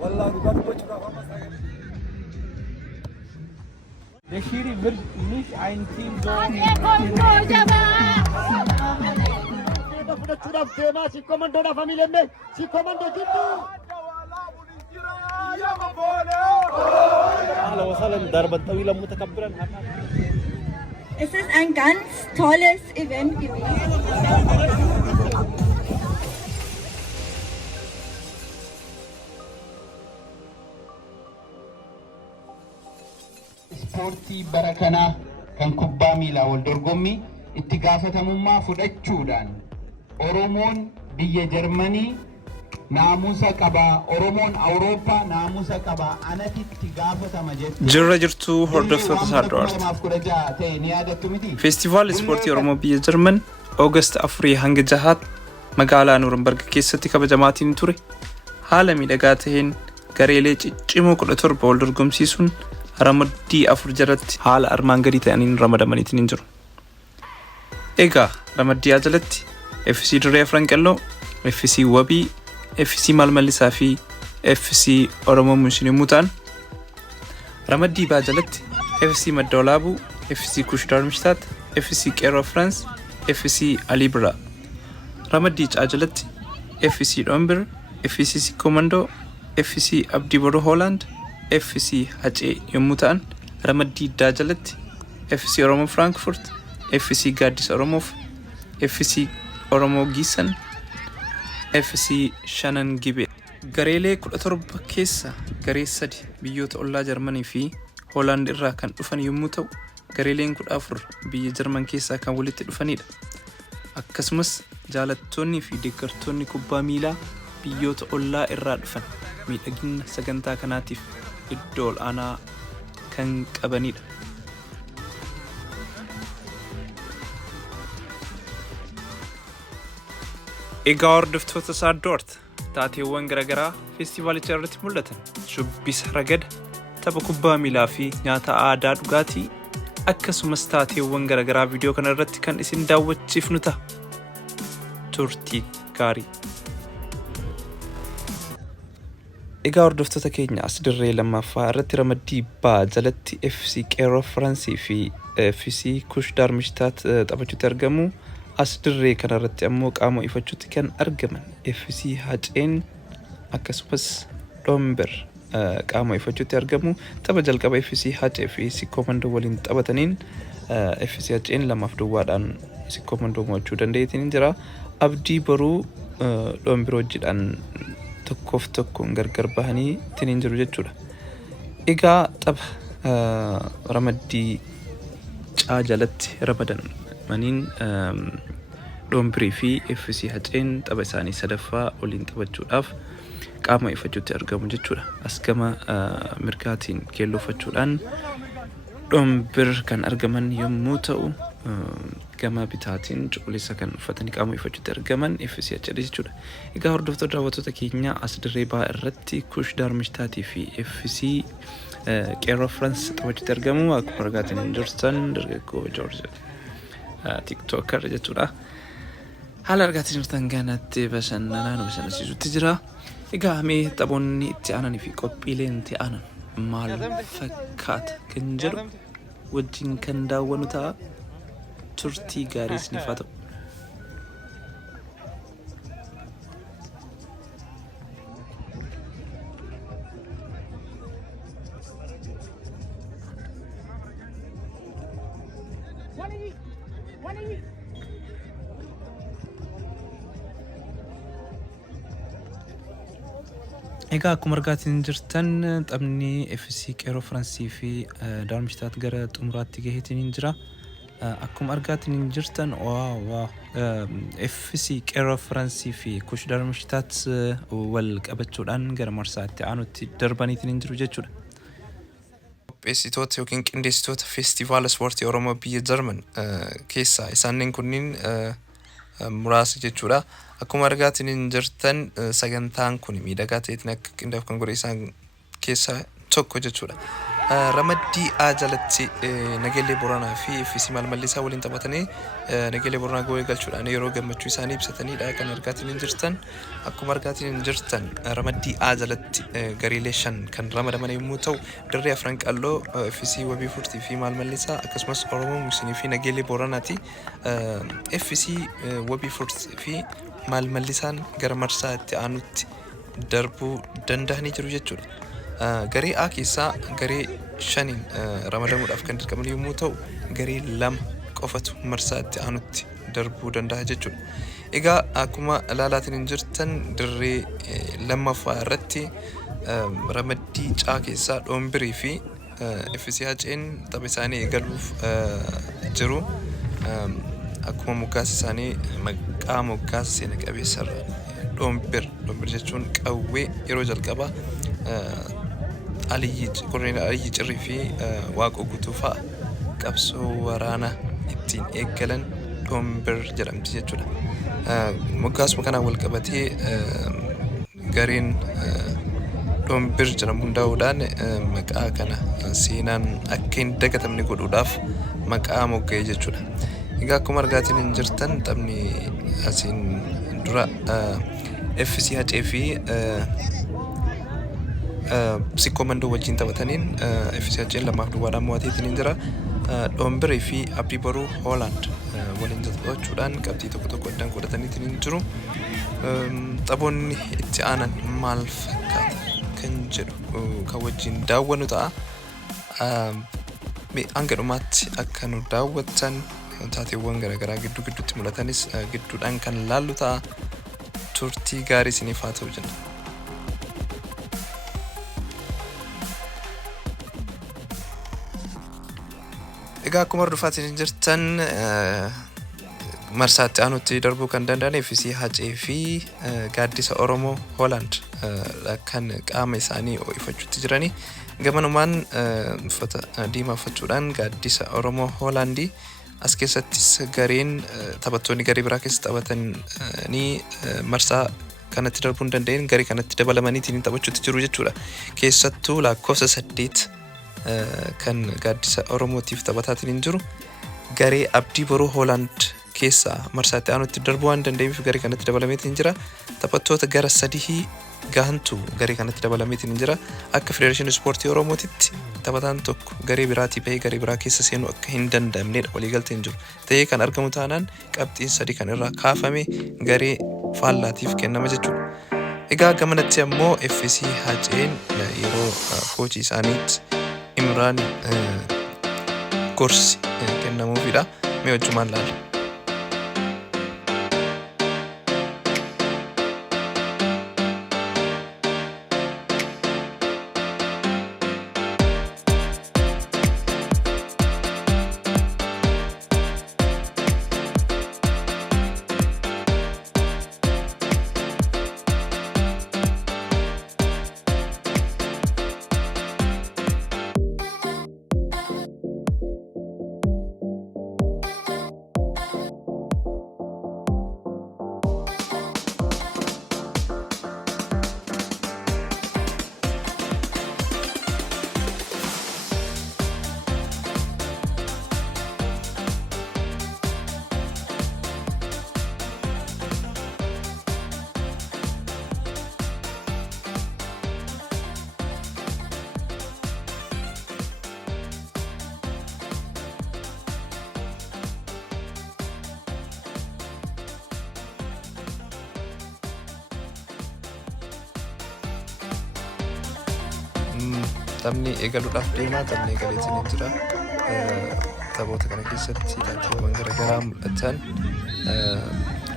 والله نقاط بوجهك خمس حاجات. Dashiri wird nicht ein Team so. Si comando la famiglia me, si comando tutto. أهلا وسهلا ضربة طويلة متكبرا. Es ist ein ganz tolles Event gewesen. Ispoortii bara kanaa kan kubbaa miilaa wal dorgommii itti gaafatamummaa fudhachuudhaan Oromoon biyya Jarmanii naamusa qabaa, Oromoon Awurooppaa naamusa qabaa, anatti itti gaafatama jettu. Jirra jirtuu hordoftoota Saaddoort. Feestivaal Ispoortii Oromoo biyya Jarman Oogast 4 hanga 6 magaalaa Nuurenberg keessatti kabajamaatiin ture. Haala miidhagaa ta'een gareelee ciccimoo 17 wal dorgomsiisuun ramaddii 4 jalatti haala armaan gadii ta'aniin ramadamaniitiin jiru. Egaa ramaddii jalatti FC Dirree Franqelloo, FC Wabii, FC Malmallisaa fi FC Oromoo Musliimuu ta'an. Ramaddii baa jalatti FC Madda Walaabuu, FC Kush Darmstadt, FC Qeerroo France, FC Ali Bira. Ramaddii caa jalatti FC Dhombir, FC Sikomandoo, FC Abdii Boroo Holland, FC Hacee yommuu ta'an, ramaddii iddaa jalatti FC Oromoo Frankfurt, FC Gaaddis Oromoof, FC Oromoo Giisan, FC Shanan Gibee. Gareelee 17 keessa garee 3 biyyoota ollaa Jarmanii fi Hoolaand irraa kan dhufan yommuu ta'u, gareeleen 14 biyya Jarman keessaa kan walitti dhufanidha. Akkasumas jaalattoonni fi deeggartoonni kubbaa miilaa biyyoota ollaa irraa dhufan miidhagina sagantaa kanaatiif iddoo ol'aanaa kan qabanidha. Egaa hordoftoota Saaddoort taateewwan garaagaraa feestivaalicha irratti mul'atan shubbisa ragada tapha kubbaa miilaa fi nyaata aadaa dhugaatii akkasumas taateewwan garaagaraa viidiyoo kana irratti kan isin daawwachiifnu ta'a. Turtii gaarii. Egaa hordoftoota keenya as dirree lammaffaa irratti ramaddii baa jalatti FC Qeerroo Firaansii fi FC Kush Darmstadt taphachuutti argamu. As dirree kana irratti ammoo qaama ifachuutti kan argaman FC Haceen akkasumas Dhombir qaama ifachuutti argamu. Tapha jalqaba FC Hacee fi Sikomandoo waliin taphataniin FC Haceen 2-2dhaan Sikomandoo mo'achuu danda'eetiin jira. Abdii Boruu Dhombir wajjidhaan tokkoof tokkoon gargar bahanii tiniin jiru jechuudha. Egaa tapha ramaddii caa jalatti ramadamaniin Dhombirii fi FC Haceen tapha isaanii sadaffaa waliin taphachuudhaaf qaama ifachuutti argamu jechuudha. As gama mirgaatiin keelloofachuudhaan Dhombir kan argaman yommuu ta'u, gama bitaatiin cuquliisa kan uffatanii qaama ifachuutti argaman FC Hacee jechuudha. Egaa hordoftoota daawwattoota keenya as dirree baa irratti Kush Darmstadtii fi FC Qeerroo France taphachuutti argamu. Akkuma argaatiin jirtan dargaggoo George TikToker jechuudha. Haala argaatiin jirtan kanatti bashannansiisutti jira. Egaa mee taphoonni itti aananii fi qophiileen itti aanan maal fakkaata kan jedhu wajjin kan daawwannu ta'a. Turtii gaarii isiniif haa ta'u. Egaa akkuma argaatiin jirtan taphni FC Qeerroo Firaansii fi Darmstadt gara xumuraatti gaheetiin jira. Akkuma argaatiin jirtan FC Qeerroo Firaansii fi Kush Darmstadt wal qabachuudhaan gara marsaatti aanutti darbaniitiin jiru jechuudha. Qopheessitoota yookiin qindeessitoota feestivaala ispoortii Oromoo biyya Jarman keessaa isaaniin kunniin muraasa jechuudha. Akkuma argaatiin jirtan sagantaan kun miidhagaa ta'eetiin akka qindaaf kan godhe isaan keessaa tokko jechuudha. Ramaddii jalatti Nageellee Booranaa fi FC Malmallisaa waliin taphatanii Nageellee Booranaa goolii galchuudhaan yeroo gammachuu isaanii ibsatanidha kan argaatiin jirtan. Akkuma argaatiin jirtan Ramaddii jalatti gareelee 5 kan ramadaman yommuu ta'u dirree afran qalloo FC Wabii Furtii fi Malmallisaa akkasumas Oromoo Muusinii fi Nageellee Booranaati. FC Wabii Furtii fi Malmallisaan gara marsaa itti aanutti darbuu danda'anii jiru jechuudha. Garee A keessaa garee 5 ramadamuudhaaf kan dirqaman yommuu ta'u garee 2 qofatu marsaa itti aanutti darbuu danda'a jechuudha. Egaa akkuma ilaalaatiin jirtan dirree lammaffaa irratti ramaddii C keessaa Dhoombirii fi FC Haceen tapha isaanii eegaluuf jiru. Akkuma moggaasa isaanii maqaa moggaasa seena qabeessarra Dhoombir jechuun qawwee yeroo jalqabaa Korneel Aliyyi Cirrii fi Waaqoo Guutuu fa'a qabsoo waraana ittiin eeggalan Dhoombir jedhamti jechuudha. Moggaasuma kanaan wal qabatee gareen Dhoombir jedhamu hundaa'uudhaan maqaa kana seenaan akka hin dagatamne godhuudhaaf maqaa mogga'e jechuudha. Egaa akkuma argaatiin jirtan taphni asiin dura FC Hacee fi Sikkoomandoo wajjin taphataniin FC Haceen 2-2 mo'ateetiin jira. Dhoombirii fi Abdii Boruu Hoolaand waliin taphachuudhaan qabxii tokko addaan godhataniitiin jiru. Taphoonni itti aanan maal fakkaata kan jedhu kan wajjin daawwannu ta'a. Hanga dhumaatti akka nu daawwattan taateewwan garaagaraa gidduutti mul'atanis gidduudhaan kan laallu ta'a. Turtii gaarii isiniif haa ta'u jenna. Egaa akkuma hordofaatiin jirtan marsaatti aanutti darbuu kan danda'an FC Hacee fi gaaddisa Oromoo Hoolaand kan qaama isaanii ho'ifachuutti jiranii gamanumaan uffata diimaa uffachuudhaan gaaddisa Oromoo Hoolaandii as keessattis gareen taphattoonni garee biraa keessa taphatanii marsaa kanatti darbuu hin danda'in garee kanatti dabalamaniitiin taphachuutti jiru jechuudha. Keessattuu lakkoofsa 8 kan gaaddisa Oromootiif taphataatiin jiru garee Abdii Boruu Hoolaand keessaa marsaatti aanutti darbuu waan danda'eef garee kanatti dabalameetiin jira. Taphattoota gara 3 gahantu garee kanatti dabalameetiin jira. Akka Federeeshinii Ispoortii Oromootitti taphataan tokko garee biraatii bahee garee biraa keessa seenuu akka hin danda'amnedha waliigalteen jiru. Ta'ee kan argamu taanaan qabxiin 3 kan irraa kaafame garee faallaatiif kennama jechuudha. Egaa gamanatti ammoo FC Haceen yeroo koochii isaaniitti Imraan gorsi kennamuufidha. Mee wajjumaan laala. Taphni eegaluudhaaf deemaa taphni eegaleetiin jira. Taphoota kana keessatti ilaalchiiwwan garaagaraa mul'atan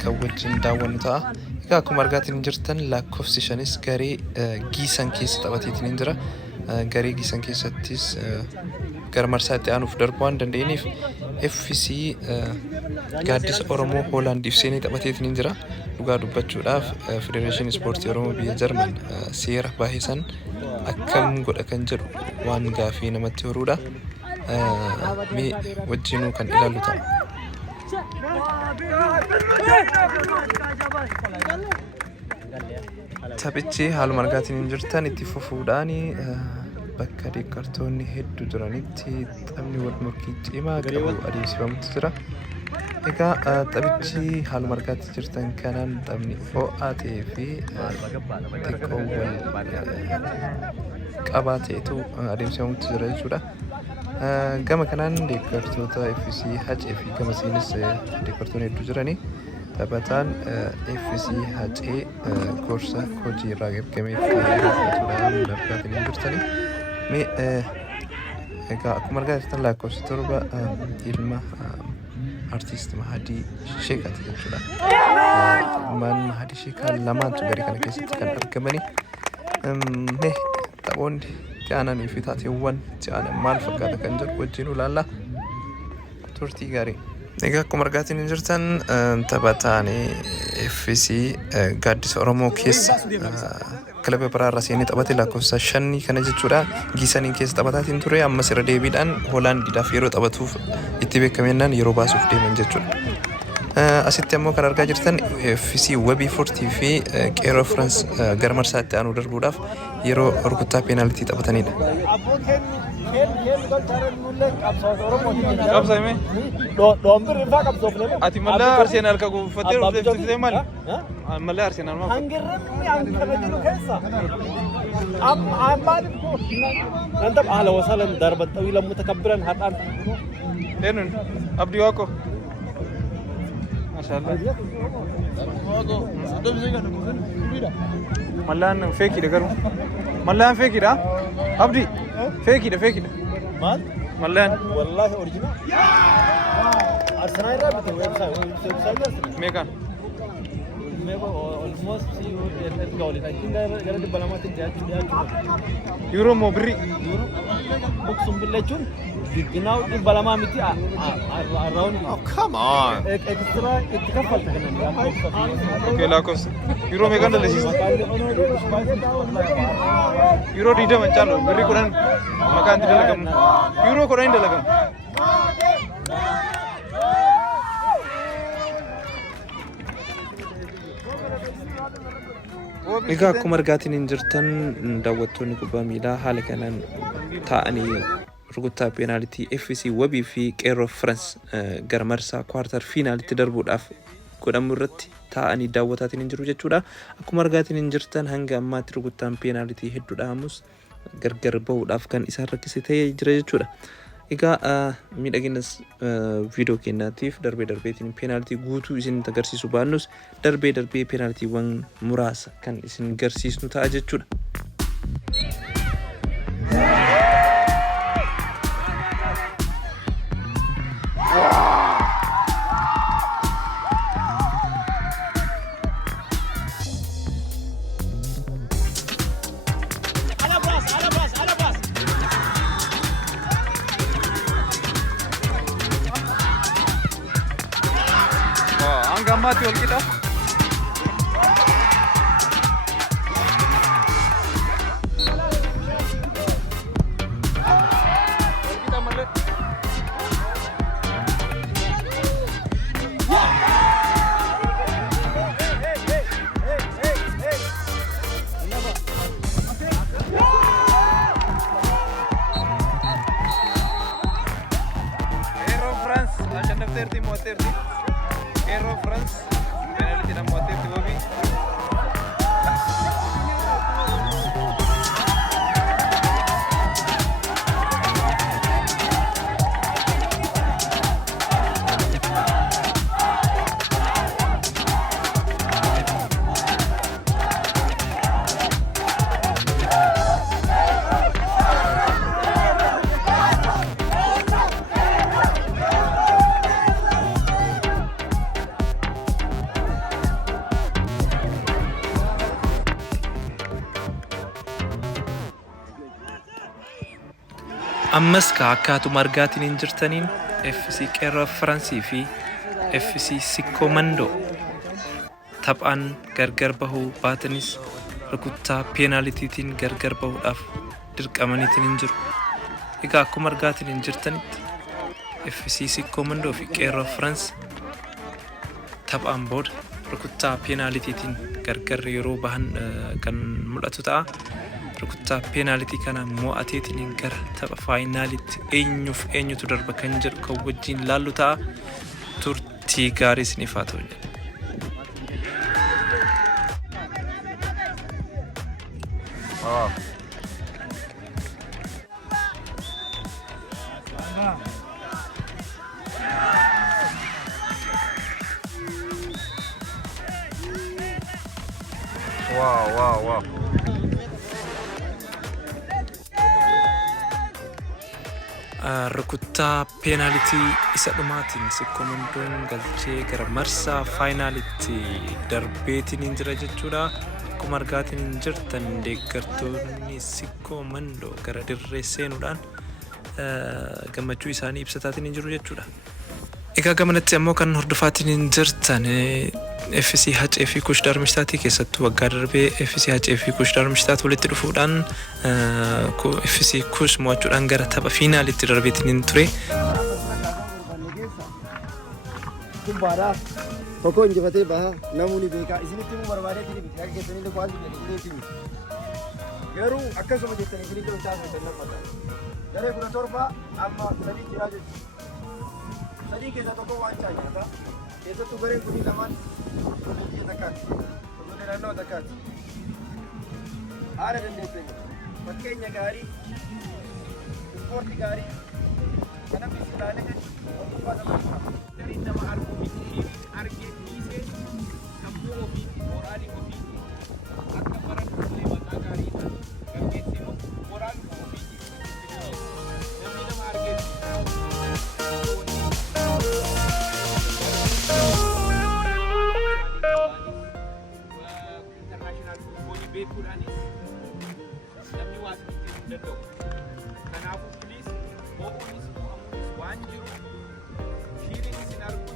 kan wajjin daawwannu ta'a. Egaa akkuma argaatiin jirtan lakkoofsi 5 garee giisan keessa taphateetiin jira. Garee giisan keessattis gara marsaatti aanuuf darbuu waan danda'aniif FC gaaddisa Oromoo Hoolaandiif seenee taphateetiin jira. Dhugaa dubbachuudhaaf Federeeshinii Ispoortii Oromoo biyya Jarman seera baay'isan akkam godha kan jedhu waan gaafii namatti horuudha. Mee wajjinuu kan ilaallu ta'a. Taphichi haaluma argaatiin jirtan itti fufuudhaan bakka deeggartoonni hedduu jiranitti taphni wal morkii cimaa qabu adeemsifamutti jira. Egaa taphichi haaluma argaatti jirtan kanaan taphni ho'aa ta'ee fi xiqqoo wal qabaa ta'etu adeemsifamutti jira jechuudha. Gama kanaan deeggartoota FC Hacee fi gama isiinis deeggartoonni hedduu jiranii. Taphataan FC Hacee gorsa hojii irraa eegameef fudhatuudhaan darbaatiin hin jirtanii. Egaa akkuma argaa jirtan lakkoofsa 7 ilma artiist Mahadii Sheekaati jechuudha. Ilmaan Mahadii Sheekaa lamaantu garee kana keessatti kan argamanii. Taphoonni itti aananii fi taateewwan itti aanan maal fakkaata kan jedhu wajjin ilaalla. Turtii gaarii. Egaa akkuma argaatiin hin jirtan taphataan FC Gaaddisa Oromoo keessa kilaba biraarra seenee taphate lakkoofsa 5 kana jechuudha. Giisaniin keessa taphataatiin ture ammas irra deebiidhaan Hoolaandiidhaaf yeroo taphatuuf itti beekamennaan yeroo baasuuf deeman jechuudha. Asitti ammoo kan argaa jirtan FC Wabii Fortii fi Qeerroo France gara marsaatti aanuu darbuudhaaf yeroo rukuttaa peenaaltii taphatanidha. Qabsaa'ime. Ati malee Arsenal ka gufattee dhufte maal? Malee Arsenal maal? Hangirreen yankara jiru keessa. Ammaan nanta ahla wasalan darban tawilan mutakabbiran hadhaan. Eenyuun? Abdii Waaqoo. Maashaallah. Mallaan feekidha garuu. Mallaan feekidha. Abdii feekidha. Maal? Mallaan. Wallahi original. Arsenal irraa bitu website meeqaan? almost gara dhibba lamaatti dhiyaachuu. Yuuroo moo birrii? Boksuun billachuun digginaa dhibba lamaa miti arraawwan. Oh come on. Extra itti kaffalta kanan. Okay lakkoofsa. Yuuroo meeqaan dalisiisa? Yuuroo 20 caalu birrii 10 maqaan itti dalagamu. Yuuroo 10 hin dalagamu. Egaa akkuma argaatiin hin jirtan daawwattoonni kubbaa miilaa haala kanaan taa'anii rukuttaa peenaalitii FC Wabii fi Qeerroo France gara marsaa kwartar fiinaalitti darbuudhaaf godhamu irratti taa'anii daawwataatiin hin jiru jechuudha. Akkuma argaatiin hin jirtan hanga ammaatti rukuttaan peenaalitii hedduu dhahamus gargar bahuudhaaf kan isaan rakkise ta'ee jira jechuudha. Egaa miidhaginas viidiyoo keenyaatiif darbeetiin peenaalitii guutuu isin agarsiisu baannus darbee peenaalitiiwwan muraasa kan isin agarsiisnu ta'a jechuudha. Mati wal kita. Kita malah. Qeerroo France, akan daftar di motor di. Qeerroo France, penalti dan motor di Wabii. Ammas akkaatum argaatiin hin jirtaniin FC Qeerroo Faransii fi FC Sikkoo Mandoo taphaan gargar bahuu baatanis rukuttaa peenaalitiitiin gargar bahuudhaaf dirqamaniitiin hin jiru. Egaa akkuma argaatiin hin jirtanitti FC Sikkoo Mandoo fi Qeerroo Faransii taphaan booda rukuttaa peenaalitiitiin gargar yeroo bahan kan mul'atu ta'a. rukuttaa peenaalitii kana mo'ateetiin gara tapha faayinaalitti eenyutu darba kan jedhu kan wajjin laallu ta'a. Turtii gaarii isiniif haa ta'u. Wow. Rukuttaa peenaalitii isa dhumaatiin Sikkomandoon galchee gara marsaa faayinaalitti darbeetiin jira jechuudha. Akkuma argaatiin jirtan deeggartoonni Sikkomandoo gara dirree seenuudhaan gammachuu isaanii ibsataatiin jiru jechuudha. Egaa gamanatti ammoo kan hordofaatiin jirtan FC Hacee fi Kush Darmishtaati keessattuu waggaa darbee FC Hacee fi Kush Darmishtaat walitti dhufuudhaan FC Kush mo'achuudhaan gara tapha fiinaalitti darbeetiin ture. Tokko injifatee baha namoonni beekaa isinitti immoo barbaadeetiin biti akka keessanitti kwaasii jedhanii garuu akkasuma jettanii isinitti hojjaa kan laffata. Daree 17 amma sadii jiraa jechuudha. Sadii keessa tokko waancaa nyaata. Keessattuu gareen kunii lamaan biyya takkaati. Biyya naannoo takkaati. Haala dandeessanii fakkeenya gaarii, ispoortii gaarii kan namni si ilaalee tokkoffaa taphachuudha. Gariin nama arguu miti argee dhiisee sammuu ofiitti, moraalii ofiitti akka baratu illee maqaa gaariidhaan gaggeessee immoo moraalii ofiitti namni nama argee beekuudhaanis namni waa sitti hin danda'u. Kanaafuu kunis bo'uunis mo'amuunis waan jiru shiiriin isin arguu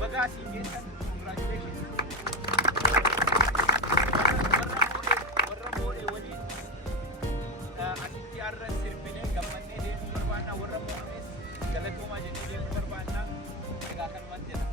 bagaa siin geessan congratulations. Warra moodee waliin asitti har'a sirbinee gammannee deemuu barbaanna. Warra mo'ames galatoomaa jennee deemuu barbaanna. Egaa kanumatti jedha.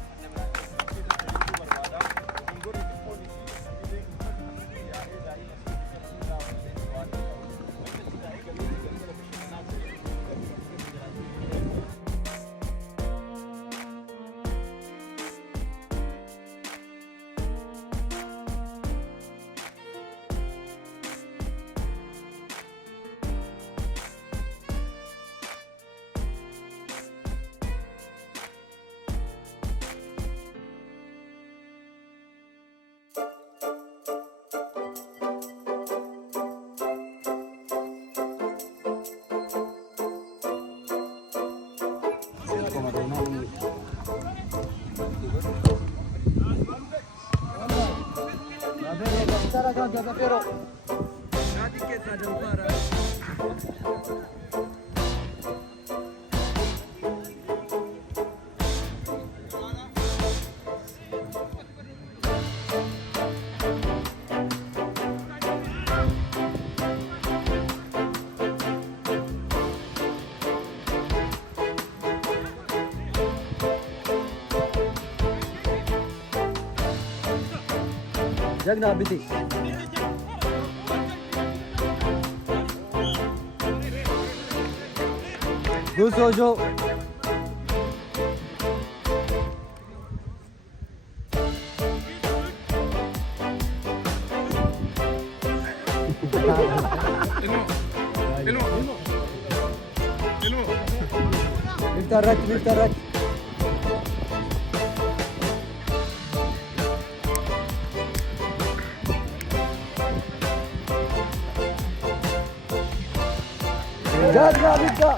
Jagna biti. Gusojo. Miftarak. Jagna bisa.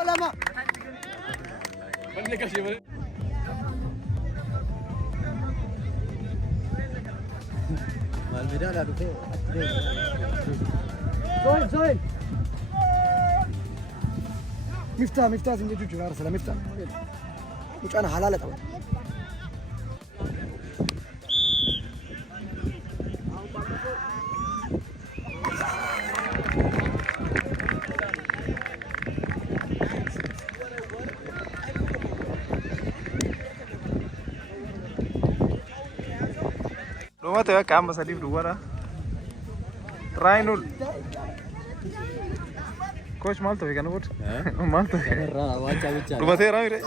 زوين مفتاح زين جوجو يا رسول مفتاح مش انا حلال طبعا Rumah tuh ya kamu sedih dua Rainul Coach mal tuh kan buat mal tuh rumah tuh Rainul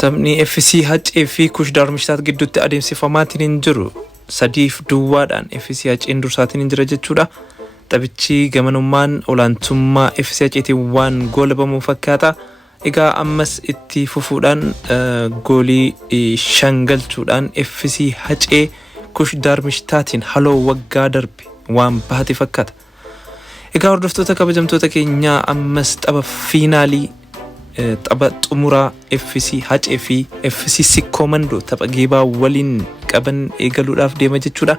taphni FC Hacee fi Kush Darmishtaat gidduutti adeemsifamaatiin hin jiru. 3-2dhaan FC Haceen dursaatiin hin jira jechuudha. Taphichi gamanummaan olaantummaa FC Haceetiin waan goolabamuu fakkaata. Egaa ammas itti fufuudhaan goolii 5 galchuudhaan FC Hacee Kush Darmishtaatiin haloo waggaa darbe waan bahate fakkaata. Egaa hordoftoota kabajamtoota keenyaa ammas tapha fiinaalii tapha xumuraa FC Hacee fi FC Sikkoomandoo tapha geebaa waliin qaban eegaluudhaaf deema jechuudha.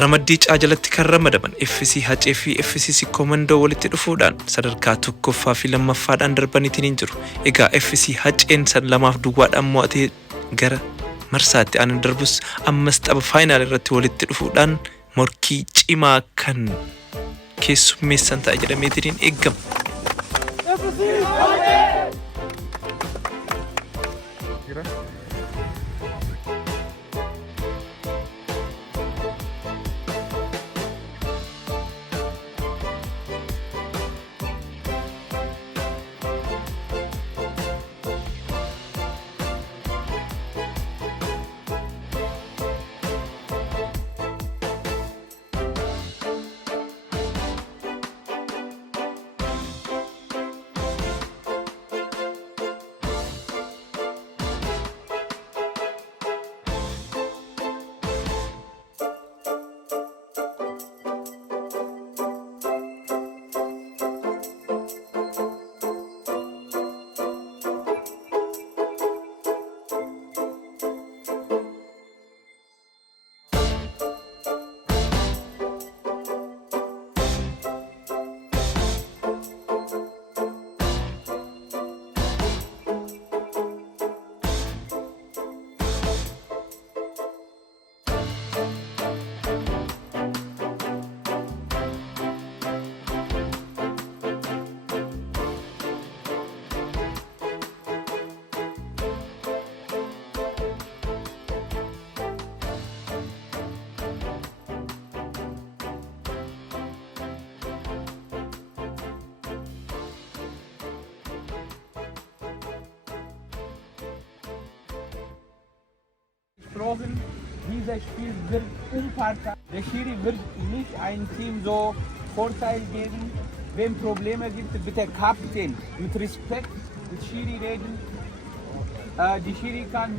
Ramaddii caajalatti kan ramadaman FC Hacee fi FC Sikkoomandoo walitti dhufuudhaan sadarkaa tokkoffaa fi lammaffaadhaan darbaniitiin hin jiru. Egaa FC Haceen san 2-2dhaan mo'atee gara marsaatti aanan darbus ammas tapha faayinaal irratti walitti dhufuudhaan morkii cimaa kan keessummeessan ta'a jedhameetiin eegama. Dieser Spiel wird unparteiisch. Der Schiri wird nicht ein Team so Vorteil geben. Wenn Probleme gibt, bitte Kapitän mit Respekt mit Schiri reden. Die Schiri kann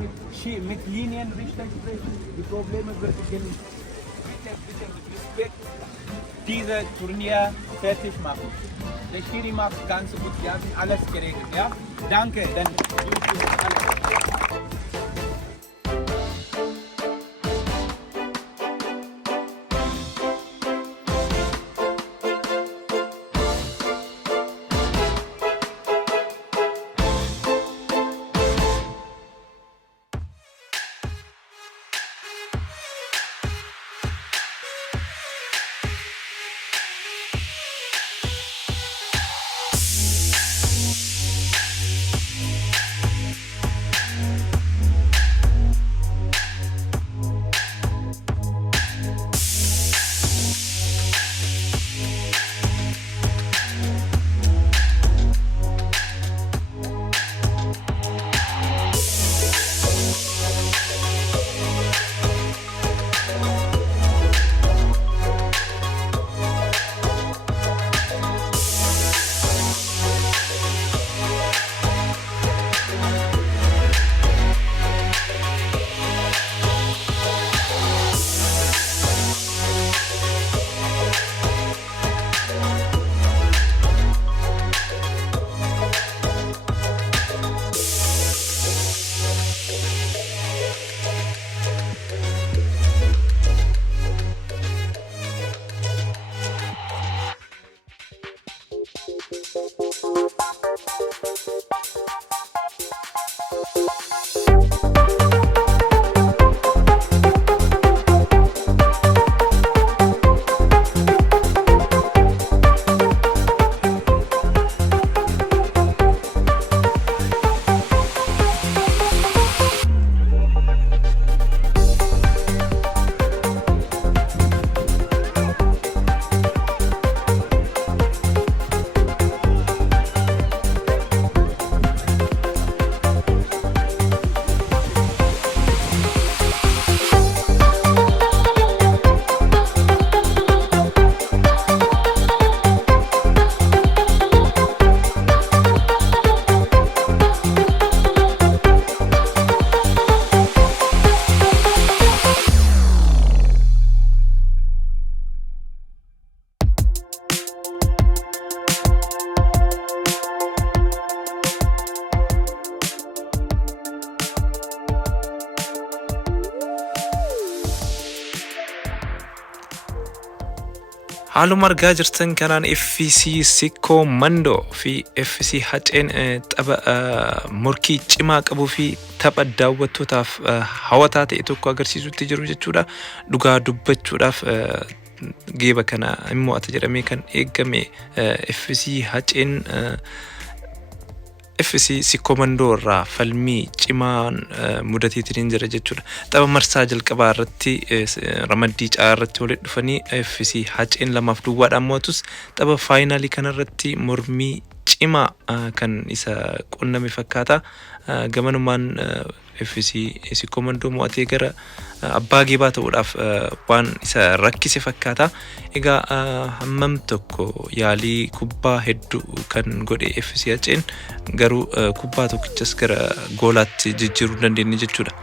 mit Linienrichter sprechen. Die Probleme wird bitte mit Respekt dieses Turnier fertig machen. Der Schiri macht ganz gut. Wir haben alles geregelt. Ja? Danke. Dann wünsche ich alles. Haaluma argaa jirtan kanaan FC Sikko Mandoo fi FC Haceen tapha morkii cimaa qabuu fi tapha daawwattootaaf hawwataa ta'e tokko agarsiisutti jiru jechuudha. Dhugaa dubbachuudhaaf geeba kana immoo ata jedhamee kan eegame FC Haceen FC Sikko Mandoo irraa falmii cimaan mudateetiin jira jechuudha. Tapha marsaa jalqabaa irratti ramaddii caa irratti walitti dhufanii FC Haceen 2-2 moo'atus tapha faayinaalii kana irratti mormii cimaa kan isa qunname fakkaata. Gamanumaan FC Sikko Mandoo mo'atee gara abbaa geebaa ta'uudhaaf waan isa rakkise fakkaata. Egaa hammam tokko yaalii kubbaa hedduu kan godhe FC Haceen garuu kubbaa tokkichas gara goolaatti jijjiiruu dandeenye jechuudha.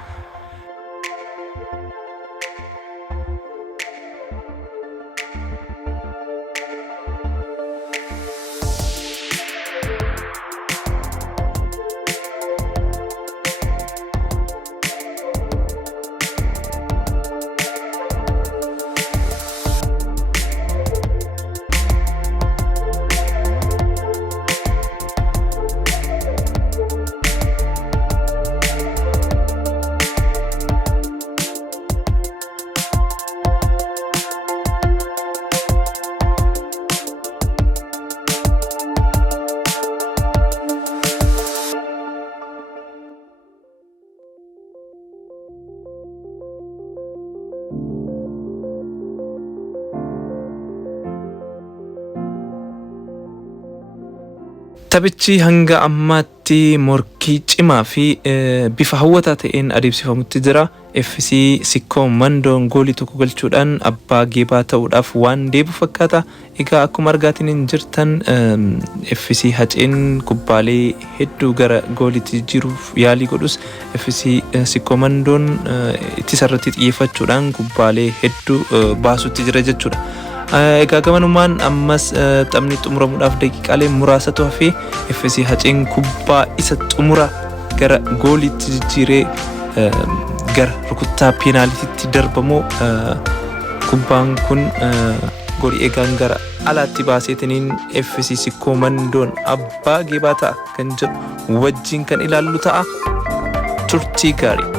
Taphichi hanga ammaatti morkii cimaa fi bifa hawwataa ta'een adeemsifamutti jira. FC Sikko Mandoon goolii tokko galchuudhaan abbaa geebaa ta'uudhaaf waan deebu fakkaata. Egaa akkuma argaatiin jirtan FC Haceen kubbaalee hedduu gara gooliitti jijjiiruuf yaalii godhus FC Sikko Mandoon ittisa irratti xiyyeeffachuudhaan kubbaalee hedduu baasutti jira jechuudha. Egaa gamanumaan ammas taphni xumuramuudhaaf daqiiqaalee muraasatu hafee FC Haceen kubbaa isa xumura gara gooliitti jijjiiree gara rukuttaa peenaaliitiitti darbamoo kubbaan kun goolii eegaan gara alaatti baaseetiniin FC Sikko Mandoon abbaa geebaa ta'a kan jedhu wajjin kan ilaallu ta'a. Turtii gaarii.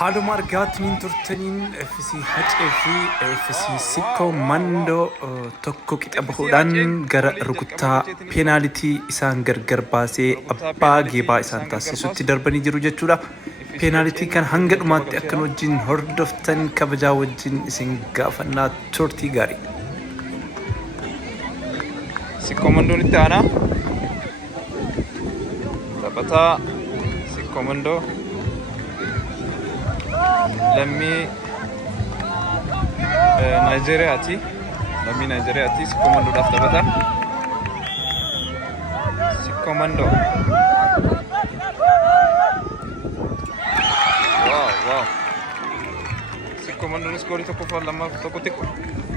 Haaluma argaatiin turtaniin FC Hacee fi FC Sikko Mandoo tokko qixa bahuudhaan gara rukuttaa peenaalitii isaan gargar baasee abbaa geebaa isaan taasisutti darbanii jiru jechuudha. Peenaalitii kan hanga dhumaatti akkan wajjin hordoftan kabajaa wajjin isin gaafannaa. Turtii gaarii. Sikko Mandoon itti aanaa taphataa Sikko Mandoo lammii Naayijeriyaati. Sikko Mandoodhaaf taphata. Sikko Mandoo. Wow. Sikko Mandoonis goolii tokkoffaa lammaaf tokkotti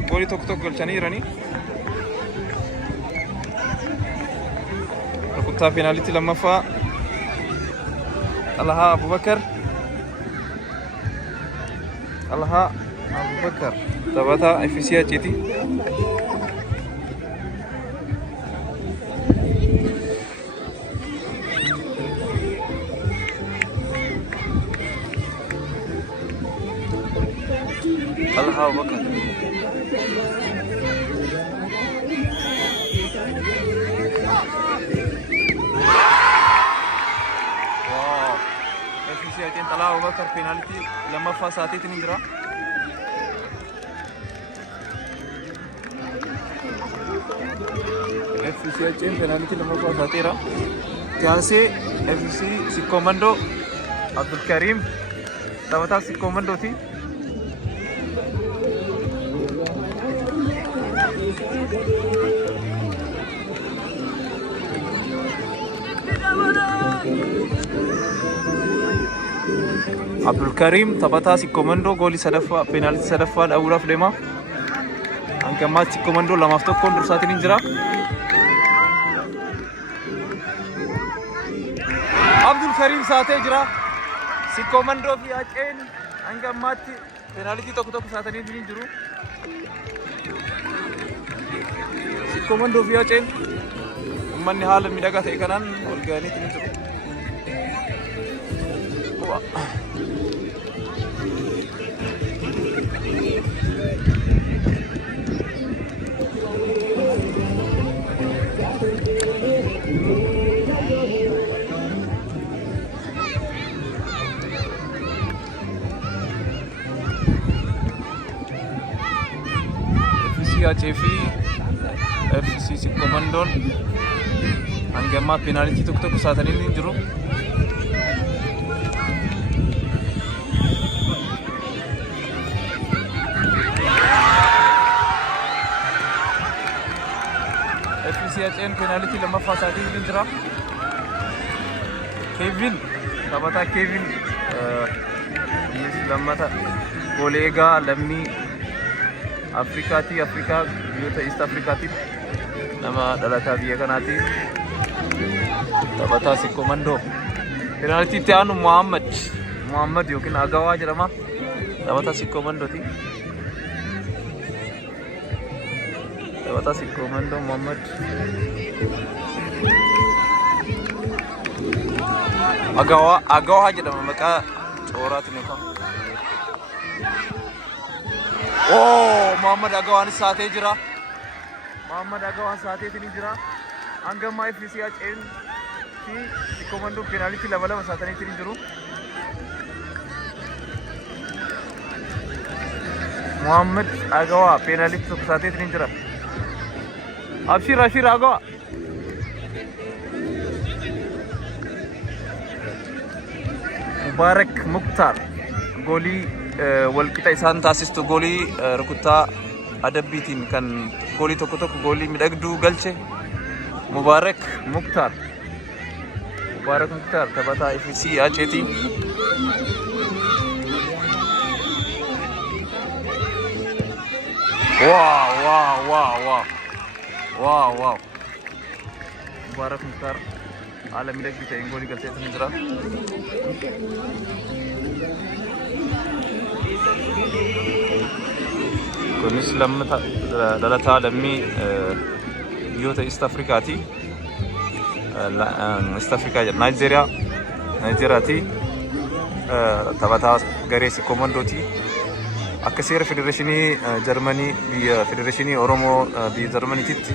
goolii tokko galchanii jiranii. Rukuttaa peenaalitii lammaffaa Talhaa Abubakar. Talhaa Abubakar taphataa FC Haceeti. Talhaa Abubakar. FC Talhaa Abubakar peenaalitii lammaffaa saateetiin jira. FC Aceh penalti lama buat Fatira. Tiase FC Sikomando Abdul Karim tawatak Sikomando ti. Abdul Karim taphata Sikomando goolii sadaffaa penaltii sadaffaa dhabuudhaaf deema. Hanga ammaatti Sikomando 2-1 dursaatiin jira. Abdul Karim saatee jira. Sikomando fi Aceen hanga ammaatti penaltii tokko saatanii jiru. Sikomando fi Aceen uummanni haala miidhagaa ta'e kanaan wal ga'anii jiru. FC Aceh fi FC Sikomandon hanga ammaa penaltii tokko saatanii jiru. FC Aceh penaltii lammaffaa saatanii jira. Kevin taphata Kevin lammata goolii eegaa lammii Afrikaati biyyoota East Afrikaati nama dhalataa biyya kanaati taphataa Sikomando penaltii itti aanu Muhammad yookiin Agawaa jedhama taphataa Sikomandooti taphataa Sikomando Muhammad Agawaa jedhama maqaa cooraatiin yookaan Muhammad Agawaan saatee jira. Muhammad Agawaan saateetiin jira. Hanga ammaa FC Aceh fi Sikomando penaltii lama saataniitiin jiru. Muhammad Agawaa penaltii tokko saateetiin jira. Abshir Agawaa. Mubarak Mukhtar goolii walqixa isaan taasistu goolii rukuttaa adabbiitiin kan goolii tokko goolii midhagduu galche Mubarak Mukhtar taphataa FC Aceeti. Wow. Mubarak Mukhtar haala midhagduu ta'een goolii galcheetiin jira. Kunis dhalataa lammii biyyoota East Afrikaati. East Afrikaa jedha Naayijeeriyaati. Taphataa garee Sikomandooti. Akka seera federeeshinii Jarmanii biyya federeeshinii Oromoo biyya Jarmaniititti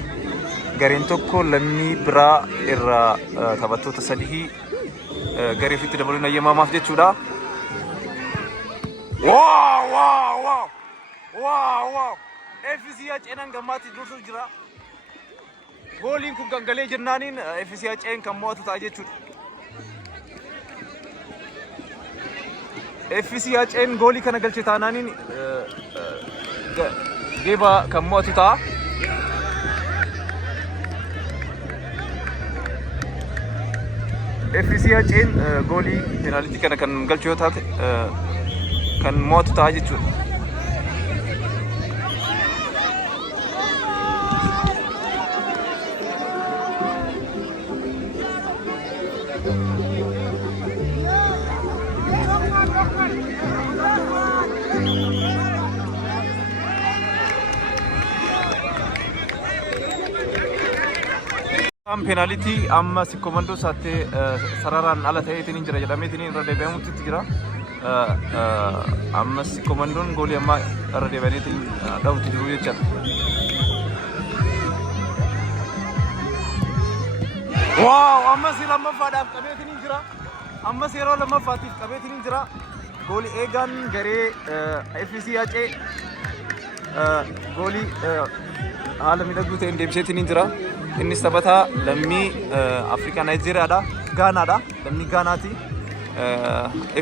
gareen tokko lammii biraa irraa taphattoota sadii garee ofiitti dabaluun hayyamamaaf jechuudha. Wow! FC Aceh gammaatti dursu jira. Gooliin kun gangalee jennaaniin FC Aceh kan mo'atu ta'a jechuudha. FC Aceh goolii kana galche taanaaniin geeba kan mo'atu ta'a. FC Aceh goolii penaltii kana kan galchu yoo taate kan mo'atu ta'a jechuudha. Penaltii amma Sikomando saatte sararaan ala ta'eetiin jira jedhameetiin irra deebi'amutti jira. Amma Sikomandoon goolii amma irra deebi'aniitiin dhahutti jiru jechuudha. Amma si lammaffaadhaaf qabeetiin jira. Amma yeroo lammaffaatiif qabeetiin jira. Goolii eegaan garee FC Aceh goolii haala miidhagduu ta'een deebiseetiin jira. Innis taphataa lammii Afrikaa Naayijeeriyaadha. Gaanaadha. Lammii Gaanaati.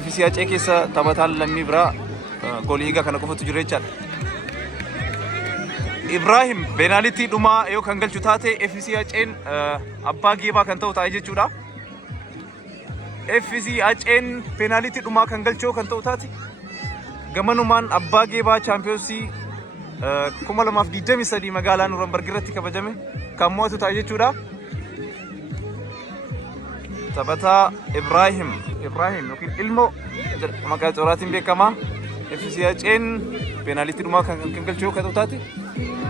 FC Acee keessa taphataan lammii biraa goolii egaa kana qofatu jira jechaadha. Ibrahim penaltii dhumaa yoo kan galchu taate FC Aceen abbaa geebaa kan ta'u taa'e jechuudha. FC Aceen penaltii dhumaa kan galchoo kan ta'u taate gamanumaan abbaa geebaa chaampiyoonsii 2023 magaalaa Nuurambarg irratti kabajame kan mo'atu taa'e jechuudha. Taphataa Ibrahim yookiin ilmoo maqaa cooraatiin beekama. FC Aceen penaltii dhumaa kan galchoo kan ta'u taate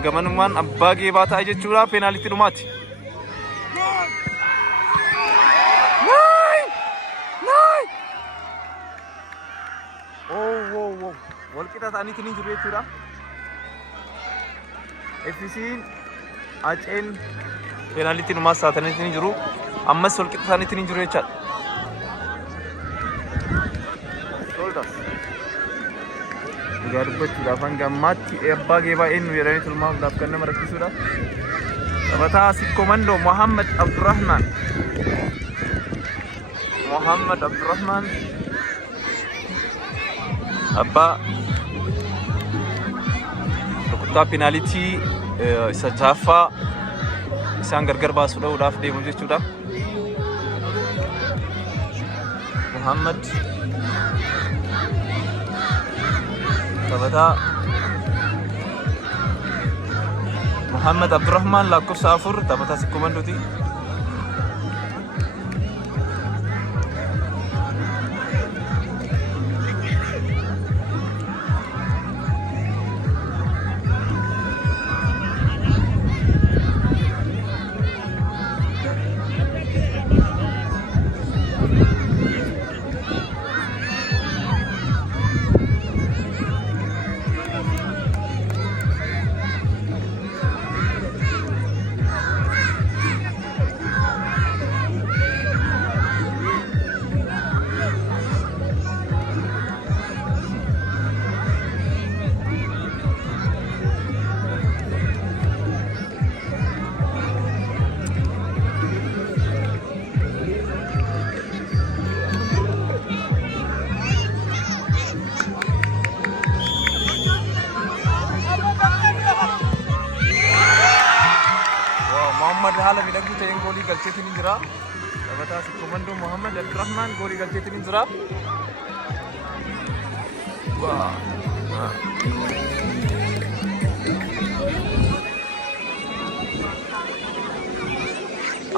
gamanumaan abbaa geebaa taa'e jechuudha. Penaltii dhumaati. Walqixa ta'aniitiin jiru jechuudha. FC Aceen penaltii dhumaas taataniitiin jiru. Ammas walqixa ta'aniitiin jiru jechaadha. Egaa dubbachuudhaaf hanga ammaatti abbaa geebaa eenyu jedhanii tilmaamuudhaaf kan nama rakkisuudha. Taphataa Sikkomandoo Mohammad Abdurrahman. Abbaa rukuttaa penaltii isa jaaffaa isaan gargar baasuu dhahuudhaaf deemu jechuudha. Mohammad taphataa Mohammad Abdurrahman lakkoofsa 4 taphataa Sikkomandooti. haala miidhagduu ta'een goolii galcheetiin jira. Taphataa Sikkomandoo Mohammad Abdurrahman goolii galcheetiin jira.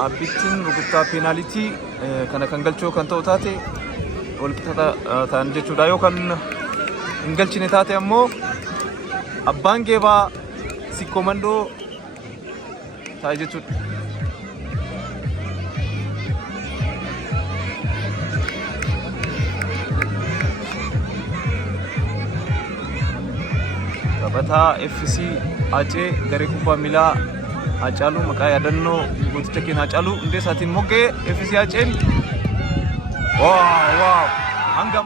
Abbittiin rukuttaa peenaalitii kana kan galchoo kan ta'u taate walqixa ta'an jechuudha. Yoo kan hin galchine taate ammoo abbaan geebaa Sikkomandoo ta'a jechuudha. Taphataa FC Acee garee kubbaa miilaa Hacaaluu maqaa yaadannoo gooticha keenya Hacaaluu Hundeessaatiin moggee FC Aceen hanga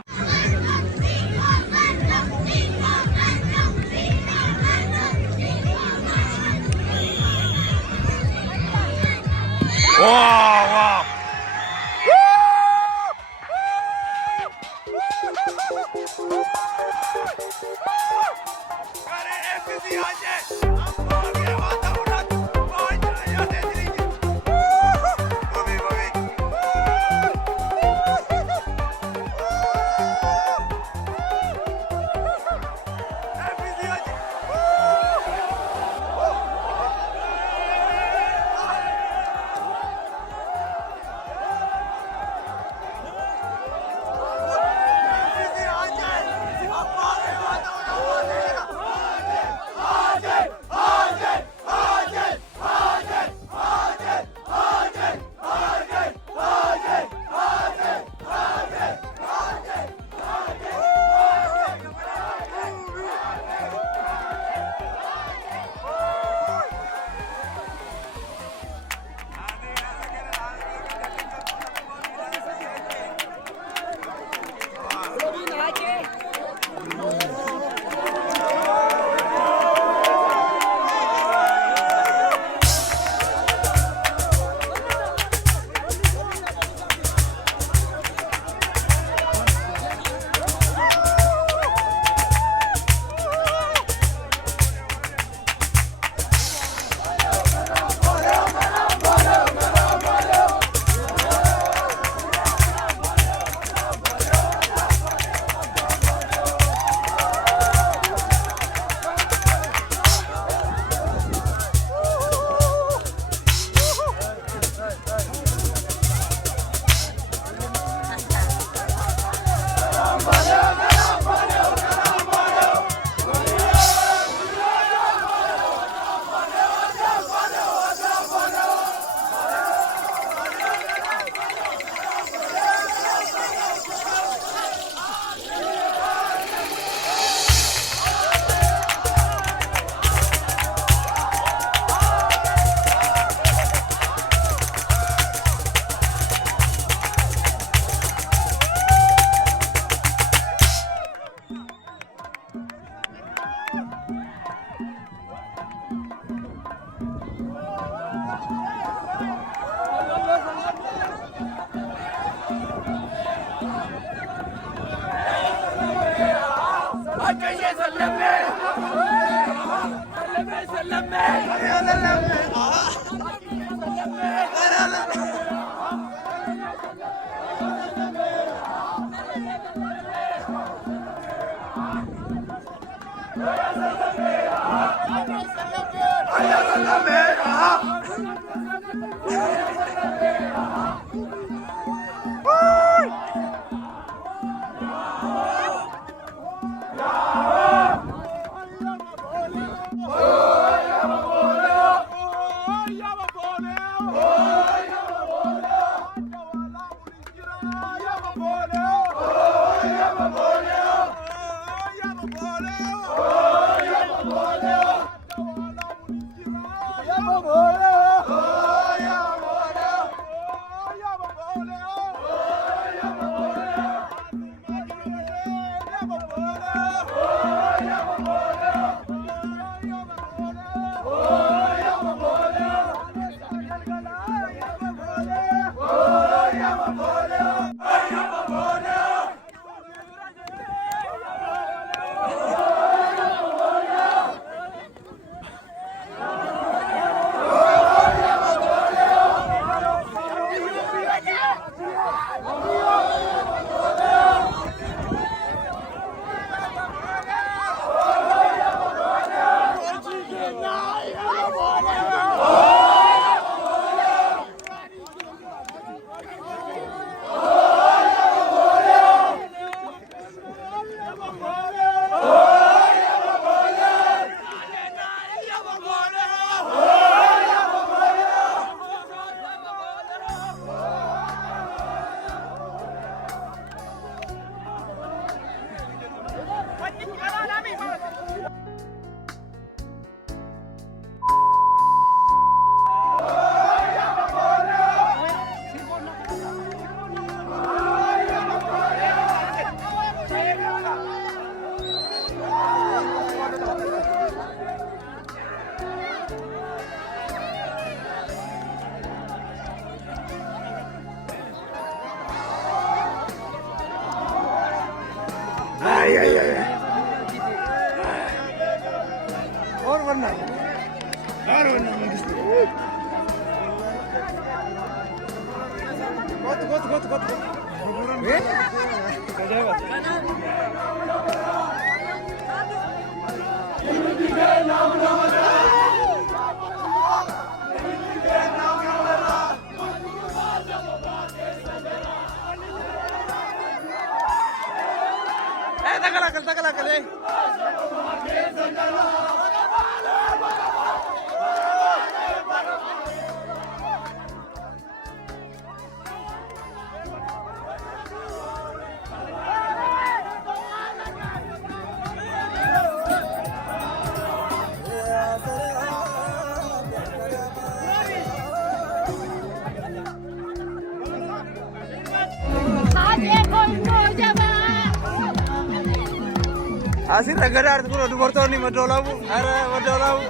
Asir ragadar tu kalau dua tahun ni madolabu, ara madolabu.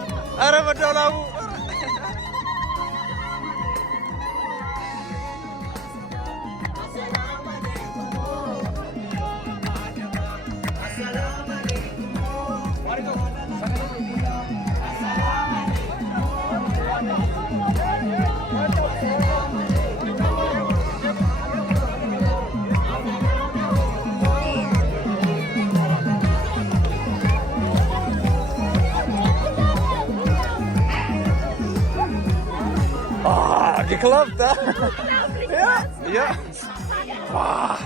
Geklopt, hè? Ja, ja. Wah.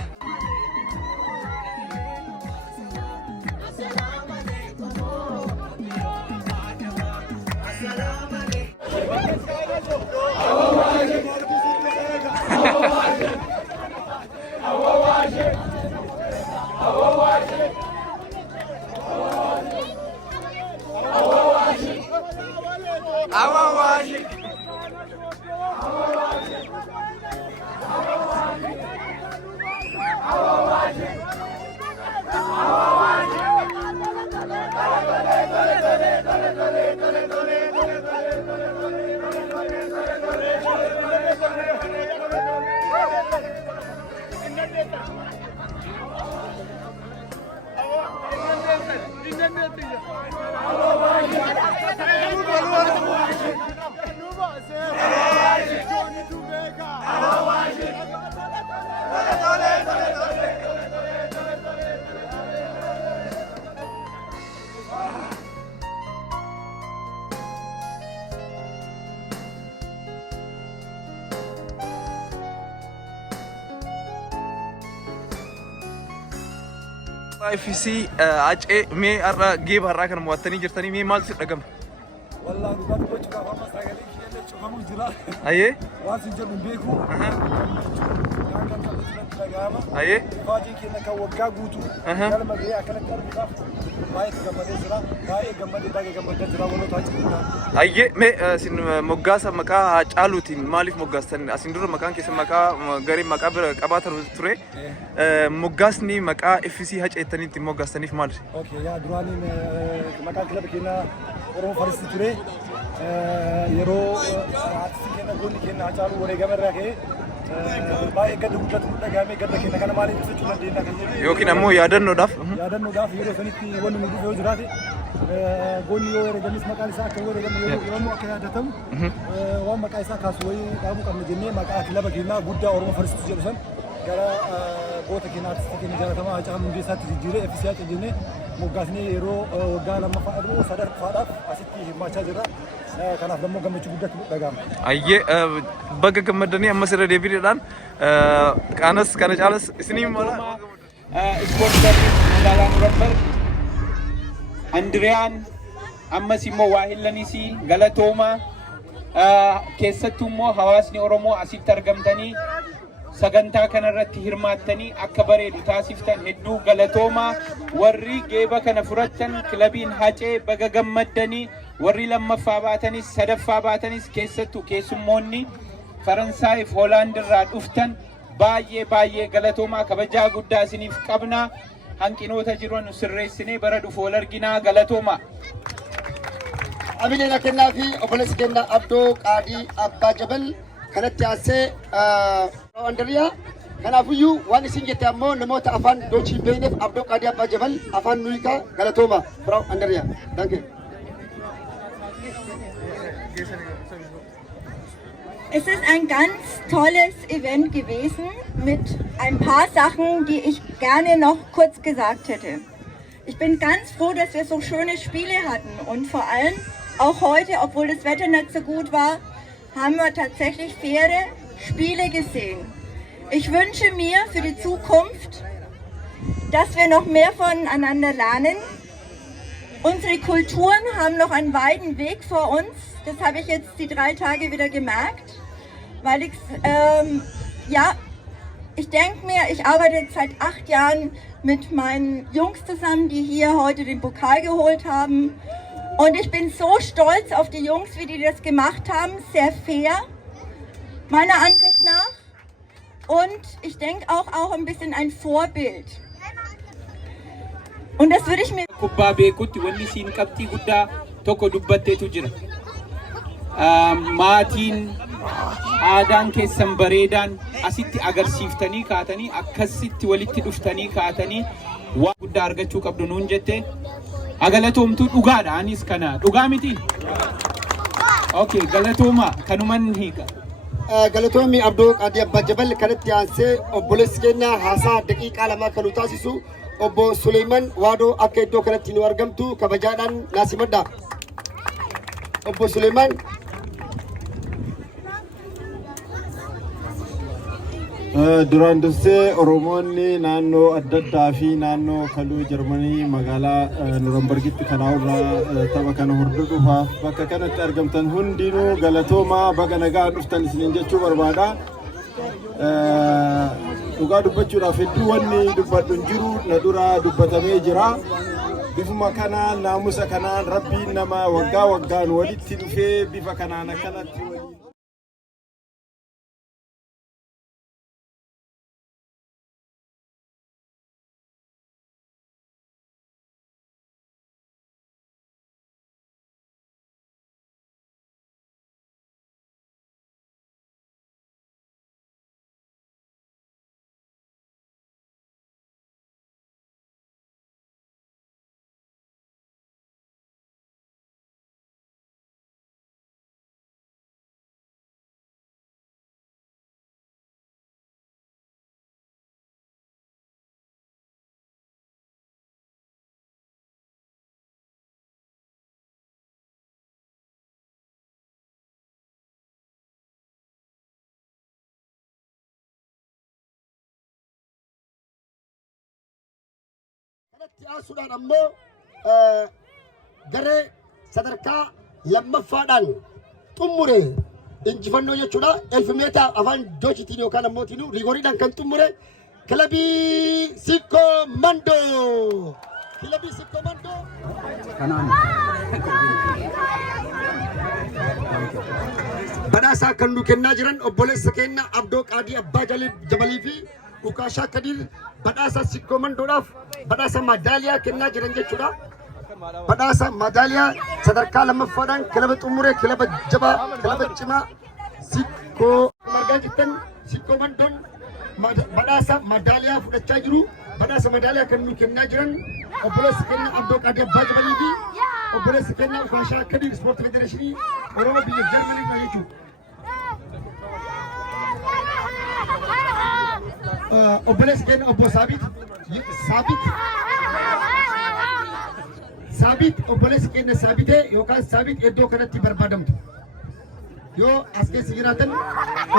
FC acee mee har'a geeba har'aa kana mo'attanii jirtanii mee maaltu dhagama? والله أنا بعد بوجه كافة ما استعجل كي اللي شوفهم جرا Ayyee واسي جرب بيكو ayyee فاجي كنا كوجا قوتو كلام جاي أكلت أربعة باي تجمع جرا باي جمع جرا ولو تاجي ayyee mee sin moggaasa maqaa Haacaaluutiin maaliif moggaastan? Asin dura maqaan keessa maqaa garee maqaa bira qabaatan ture. Moggaasni maqaa FC haceettanii ittiin moggaastaniif maali? اوكي يا دراني مكان كلاب كنا ورو فرست تري يرو عاتسي كنا قول كنا عجالو وريجا مرة باي قد وجدت مدة جامي قد كنا كنا مالي بس شو بدينا كنا Yookiin ammoo yaadannoodhaaf? يا دم نقاف يرو سنتي ون مدو في وجراتي قول يو وريجا مس مكان ساك وريجا يوم مكان دتم وام مكان ساك كاسوي كابو كم جنيه مكان كلاب كنا قدة ورو فرست جرسن كلا قوة كنا عاتسي كنا جرا تما عجال من جيسات تجيرة إفسيات تجيني مقاسني يرو وقال لما فادو صدر فادا أسيتي ما تجرا كان أفضل مو قمة جودة تبغام Ayyee baga gammadanii ammas irra deebiidhaan kanas kana caalas isiniin mala. ispoortii magaalaa Nuremberg Andriyaan ammas immoo waahillaniis galatooma keessattuu immoo hawaasni Oromoo asitti argamtanii sagantaa kanarratti hirmaattanii akka bareedu taasiftan hedduu galatooma warri geeba kana furatan kilabiin Hacee baga gammaddanii warri lammaffaa baatanis sadaffaa baatanis keessattuu keessummoonni Faransaay fi Hoolaand irraa dhuftan baay'ee galatoomaa kabajaa guddaa isiniif qabna hanqinoota jiran sirreessinee bara dhufu wal arginaa galatooma. أمين لكننا في أبلس كنا أبدو قادي أبا جبل كانت تأسي أندريا كان أبويو وان سينجت أمو نموت أفان دوشي بينف أبدو قادي أبا جبل أفان نويكا غلطوما براو أندريا danke. Es ist ein ganz tolles Event gewesen mit ein paar Sachen, die ich gerne noch kurz gesagt hätte. Ich bin ganz froh, dass wir so schöne Spiele hatten und vor allem auch heute, obwohl das Wetter nicht so gut war, haben wir tatsächlich faire Spiele gesehen. Ich wünsche mir für die Zukunft, dass wir noch mehr voneinander lernen. Unsere Kulturen haben noch einen weiten Weg vor uns. Das habe ich jetzt die 3 Tage wieder gemerkt, weil ich denke mir, ich arbeite jetzt seit 8 Jahren mit meinen Jungs zusammen, die hier heute den Pokal geholt haben. Und ich bin so stolz auf die Jungs, wie die das gemacht haben. Sehr fair, meiner Ansicht nach. Und ich denke auch ein bisschen ein Vorbild. Und das würde ich mir... Kubbaa beekutti wanni siin qabxii guddaa tokko dubbatteetu jira. Maatiin aadaan keessan bareedaan asitti agarsiiftanii kaatanii akkasitti walitti dhuftanii kaatanii waan guddaa argachuu qabdu nuun jette. Galatoomtuu dhugaadha anis kana dhugaa miti. Okay galatooma kanuman hiika. Galatoomi Abdoo Qaadii Abbaa Jabal kanatti aansee obboleessi keenya haasaa daqiiqaa 2 kan taasisu obbo Suleyman Waadoo akka iddoo kanatti nu argamtu kabajaadhaan naasimadha. Obbo Suleyman duraan dursee Oromoonni naannoo adda addaa fi naannoo kaluu Jarmanii magaalaa Nurenbergitti kanaa irraa tapha kana hordofuuf bakka kanatti argamtan hundinuu galatoomaa baga nagaan dhuftan isiniin jechuu barbaada. Dhugaa dubbachuudhaaf hedduu wanni dubbadhu hin jiru na dura dubbatamee jira. Bifuma kanaan naamusa kanaan rabbiin nama waggaan walitti dhufee bifa kanaan akkanatti kanatti aasuudhaan ammoo garee sadarkaa lammaffaadhaan xumure injifannoo jechuudha. Elfimeetaa afaan Doochitiin yookaan ammootiin rigooriidhaan kan xumure kilabii Sikkoo Mandoo. Kilabii Sikkoo Mandoo. Badhaasaa kan nu kennaa jiran obboleessa keenya Abdoo Qaadii Abbaa Jabalii fi Ukaashaa Kadiir badhaasa Sikkoo Mandoodhaaf badhaasa madaaliyaa kennaa jiran jechuudha. Badhaasa madaaliyaa sadarkaa lammaffaadhaan kilaba xumuree kilaba jabaa kilaba cimaa Sikkoo margaa jirtan Sikkoo Mandoon badhaasa madaaliyaa fudhachaa jiru. Badhaasa madaaliyaa kan nu kennaa jiran obboleessa keenya Abdoo Qaadii Abbaa Jabalii fi obboleessa keenya Ukaashaa Kadiir Ispoortii Federeeshinii Oromoo biyya Jarmanii jechuudha. obboleessi keenya obbo Saabit obboleessi keenya Saabitee yookaan Saabit iddoo kanatti barbaadamtu yoo as keessa jiraatan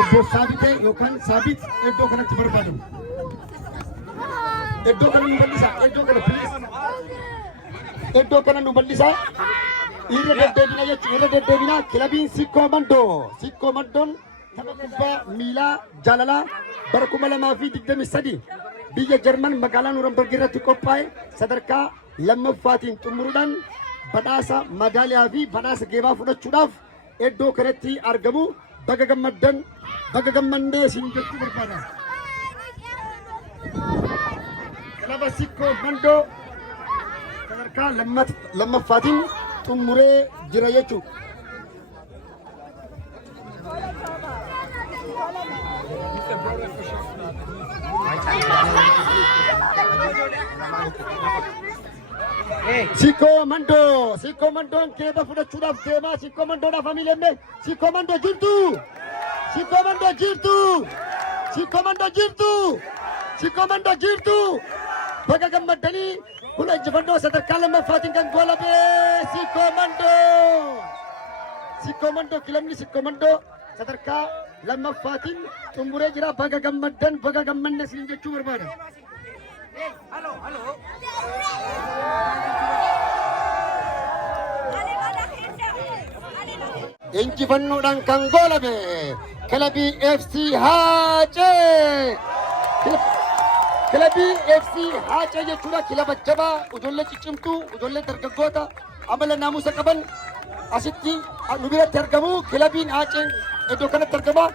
obbo Saabitee yookaan Saabit iddoo kanatti barbaadamu. Iddoo kana nu bal'isaa, iddoo kana please, iddoo kana nu bal'isaa. Irra deddeebina jechuudha, irra deddeebina kilabiin Sikkoo Mandoon tapha kubbaa miilaa jaalalaa bara 2023 biyya Jarman magaalaa Nuuramberg irratti qophaa'e sadarkaa lammaffaatiin xumuruudhaan badhaasa madaaliyaa fi badhaasa geebaa fudhachuudhaaf iddoo kanatti argamu. Baga gammannee isin jechuu barbaada. Kilaba Sikkoo Mandoo sadarkaa lammaffaatiin xumuree jira jechuudha. Sikkoo Mandoon keeba fudhachuudhaaf deemaa. Sikkoo Mandoodhaaf hamiilee Sikkoo Mandoo jirtu. Sikkoo Mandoo jirtu. Sikkoo Mandoo jirtu. Sikkoo Mandoo jirtu. Baga gammaddanii kun injifannoo sadarkaa lammaffaatiin kan goolabee Sikkoo Mandoo kilabni Sikkoo Mandoo sadarkaa lammaffaatiin xumuree jira. Baga gammanne isin jechuu barbaada. Injifannoodhaan kan goolame kilabii FC Haacee. Kilabii FC Haacee jechuudha kilaba jabaa ijoollee ciccimtuu ijoollee dargaggoota amala naamusa qaban asitti nu biratti argamu. Kilabiin Haacee iddoo kanatti argama.